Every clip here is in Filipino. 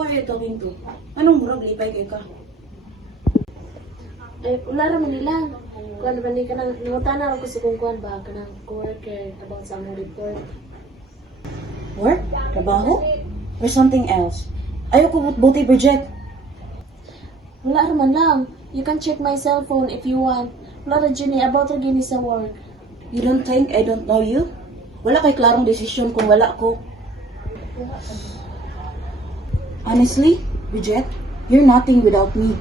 Who are you talking to? Anong murag lipay kay ka? Ay, wala naman nila. Kuan ba ni ka nang nangutana ako sa kung kuan ba ka ng coworker about sa among report. Work? Trabaho? Or something else? Ayoko buti, Bridget. Wala naman lang. You can check my cell phone if you want. Wala na Jenny about ra gini sa work. You don't think I don't know you? Wala kay klarong desisyon kung wala ko. Honestly, Bridget, you're nothing without me.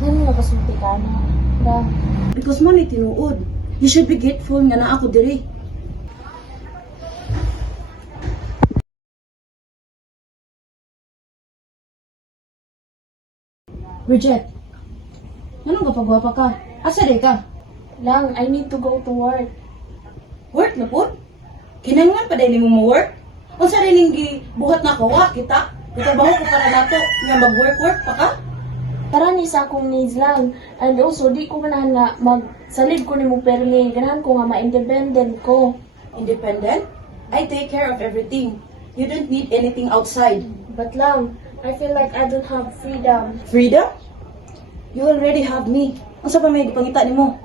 Ano na kasulti ka na? Ba? Because mo ni tinuod. You should be grateful nga na ako diri. Bridget, anong kapagwapa ka? Asa di ka? Lang, I need to go to work. Work na po? Kinanglan pa din mo work? Kung sa rin buhat na kawa, kita? Itabaho ko para nato, nga mag-work pa ka? Para ni sa akong needs lang. And also, di ko ganahan nga magsalid ko ni mo permi. Ganahan ko nga ma-independent ko. Independent? I take care of everything. You don't need anything outside. But lang, I feel like I don't have freedom. Freedom? You already have me. Ang sa pa may pangita ni mo?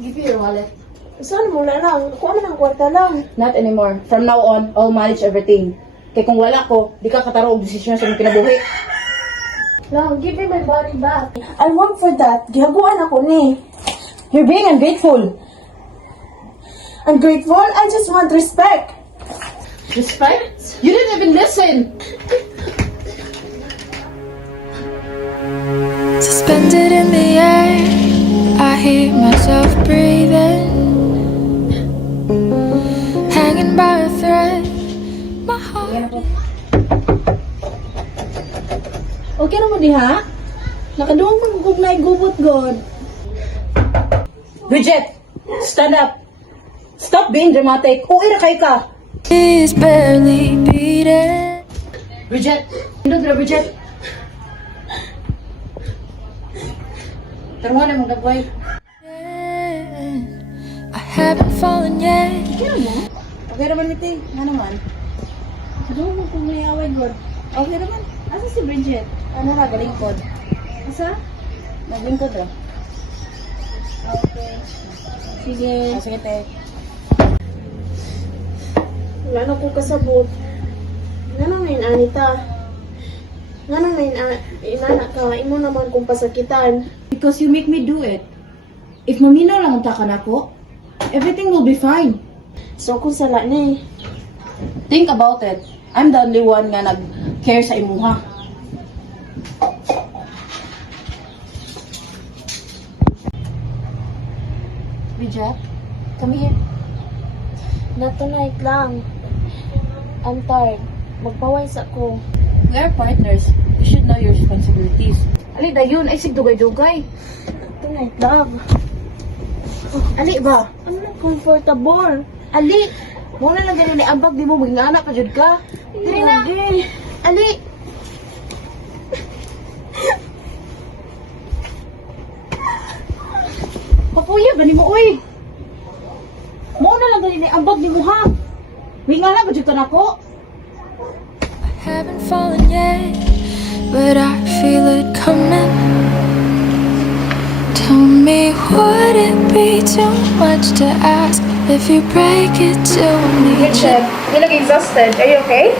Give me your wallet. Saan mo na lang? Kuha man ang kwarta lang. Not anymore. From now on, I'll manage everything. Kaya kung wala ko, di ka kataro og desisyon sa mga kinabuhi. Lang, give me my body back. I want for that. Gihaguan ako ni. You're being ungrateful. Ungrateful? I just want respect. Respect? You didn't even listen. Suspended in the air, I hear myself breathing, hanging by a thread. My heart. Okay na mo diha? Nakaduwang maggugnay gubot god. Bridget, stand up. Stop being dramatic. Uwi na kay ka. Is barely beating. Bridget, hindi na Bridget. Taruhan na mong gagawin. I haven't fallen yet. Okay mo? Okay naman ito. Nga naman. Doon mo kung may away god. Okay naman. Asa si Bridget? Ano na, galingkod. Asa? Naglingkod ra. Okay. Sige. Sige, te. Wala na ko kasabot. Nga nang ngayon, Anita. Nga nang ngayon, inana ka. Imo naman kung pasakitan. Because you make me do it. If maminaw lang ang takan ako, everything will be fine. So, kung sala ni. Think about it. I'm the only one nga nag-care sa imuha. Bridget, come here. Not tonight lang. I'm tired. Magpawais ako. We are partners. You should know your responsibilities. Ali, dayon. Ay, sigdugay-dugay. Tonight lang. Ali ba? I'm not comfortable. Ali! Muna lang ganun ni ambag, di mo magngana pa jud ka. Dili na! Ali! Papuya ba ni mo, uy? Muna lang ganun ni ambag, di mo ha? Mingana pa jud ka nako? I haven't fallen yet, but I feel it coming. Tell me, would it be too much to ask if you break it to me? Richard, you look exhausted. Are you okay?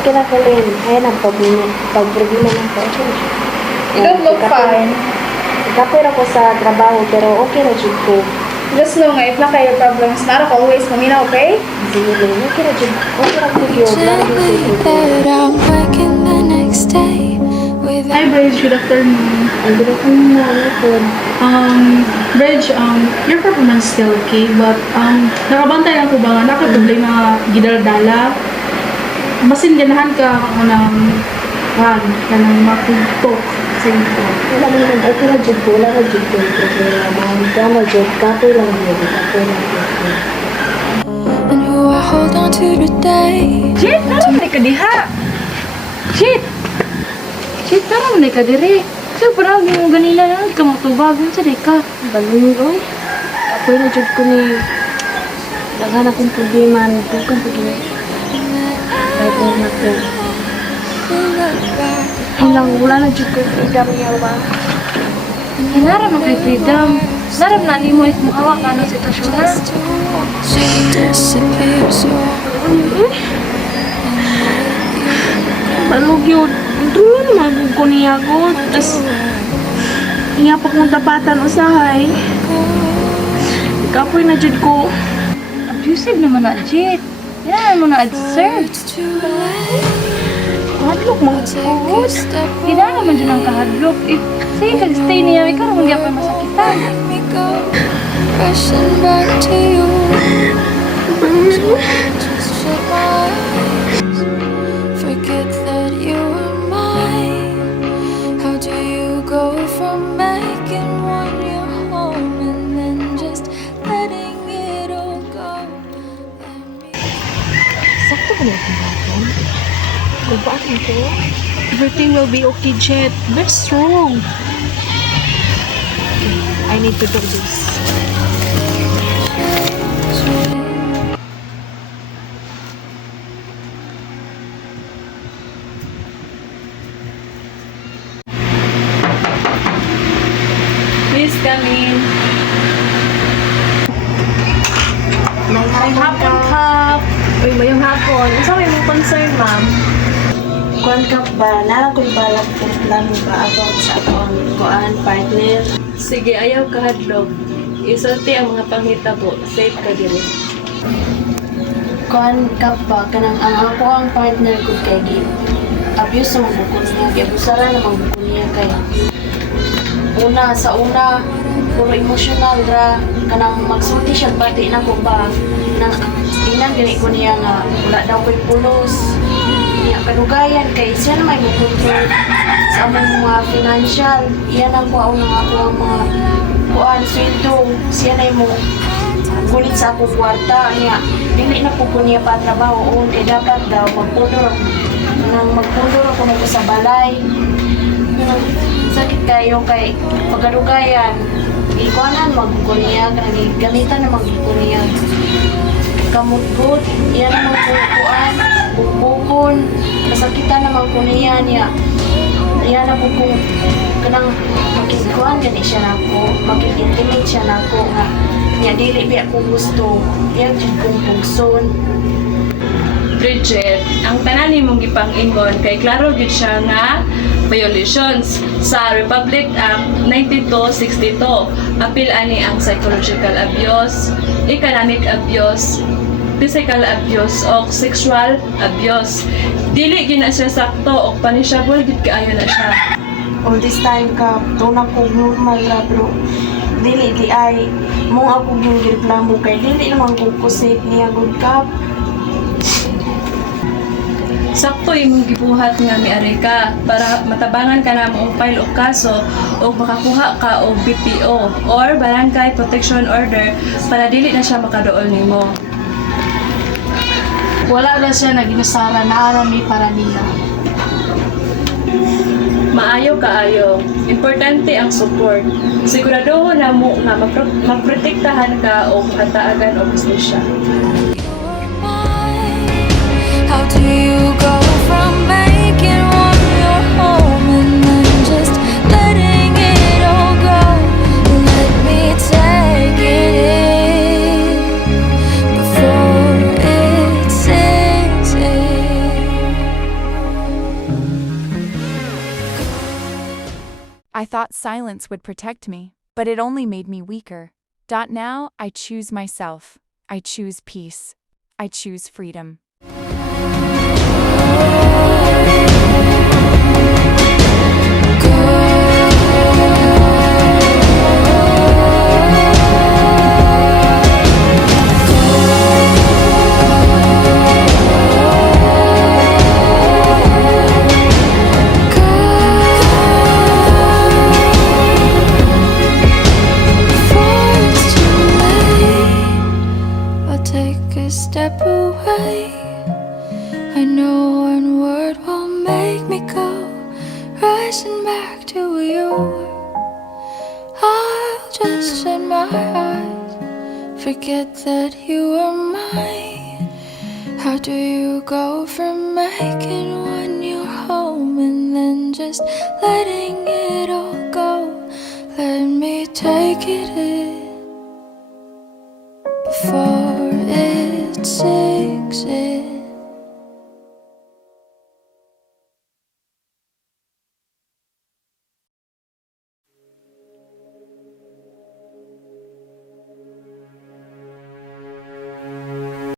Okay na ko rin. Ayan ang pag-problema ng ko. You don't look fine. Nagkapoy ako sa trabaho pero okay na jud ko. Just know nga, if na kayo problems, nara ko always kumina, okay? Sige rin. Okay na jud. Okay na ko yun. Gently that I'm waking the next day with Hi, Bridge. Good afternoon. Ang gulo ko na natin. Bridge, your performance still okay, but nakabantay ako ba nga problema gidaldala. Masin ganahan ka ng kanang makipok sa ito. Wala naman. Okay na jud ko. Wala na jud ko. Problema. Drama jud. Kapoy lang yun. Kapoy lang yun. and who I hold on to today. Jit, naman ka diha. Jit, naman ka diri. So, parang yung ganila lang, di ka matubag. Yun sa di ka. Balong oy. Kapoy na jud ko ni daghan akong problema ni bukan pag ini. Kahit na ko. Halang wala na jud ko freedom niya ba? Hinara mo kay freedom. Sarap na ni mo itong hawak ka ng sitwasyon na. She disappears. Balog yun. Doon magug ko niya ko. Tapos iya pa kong tapatan usahay. Kapoy na jud ko. Abusive naman na, Jit. Yan mo na, sir. Hadlok mga ko. Hindi naman dyan ang kahadlok. Sige, kag-stay niya. Ikaw naman di ako masakitan. Let me go, rushing back to you. Just shut my eyes, forget that you were mine. How do you go from making one your home and then just letting it all go? Sakto ba na itong baton? Gubaan ko. Everything will be okay, Jet. Be strong. I need to do this. Please come in. May hapon, Kap. Uy, mayong hapon. Isa may mong concern, ma'am. Kuan Kap ba? Narakoy balak kung plano ba about sa akong kuan partner? Sige, ayaw kahadlok. Isulti ang mga panghitabo. Safe ka din. Kuan Kap ba? Kanang ang ako ang partner ko kay Gil. Abuse sa bukod niya. Giabusara na bukod niya kay una, puro emotional ra. Kanang magsulti siya pati na ko ba? Na inan gani ko niya nga wala daw ko'y pulos. Niya kanugayan kay siya na may mukontrol sa among mga financial. Iyan ang kuha ng ako ang mga kuan sweldo. Siya na mo gulit sa ako kwarta niya. Dili na po ko niya pa trabaho o kay dapat daw magpundor ako na ko sa balay. Sakit kayo kay pagadugayan. Ikuanan magkuniya, gamitan na magkuniya. Kamutbut, yan ang magkukuan, bukbukon, kasakitan na magkuniya niya. Yan na po kung kanang makikuan gani siya na ko, makikintimate siya na ko nga. Niya dili biya ko gusto, yan dyan kong pugson. Bridget, ang tanan nimong gipang-ingon kay klaro gid siya nga violations sa Republic Act 9262. Apil ani ang psychological abuse, economic abuse, physical abuse o sexual abuse. Dili gina siya sakto o punishable gid kaayo na siya. All this time ka, tunang ko normal ra bro. Dili di ay, mong ako yung reklamo kay dili naman ko kusit niya good cup. Sakto imong gibuhat nga miari ka para matabangan ka na mong file o kaso o makakuha ka og BPO or Barangay Protection Order para dili na siya makaduol nimo. Wala na siya naginusara na aram ni para nila. Maayo kaayo. Importante ang support. Siguraduho na mo nga maprotektahan ka o makataagan og hustisya. How do you go from making one your home and then just letting it all go? Let me take it in before it sinks in. I thought silence would protect me, but it only made me weaker. Now I choose myself. I choose peace. I choose freedom. Take a step away. I know one word will make me go rushing back to you. I'll just shut my eyes, forget that you were mine? How do you go from making one your home and then just letting it all go? Let me take it in before it sinks in.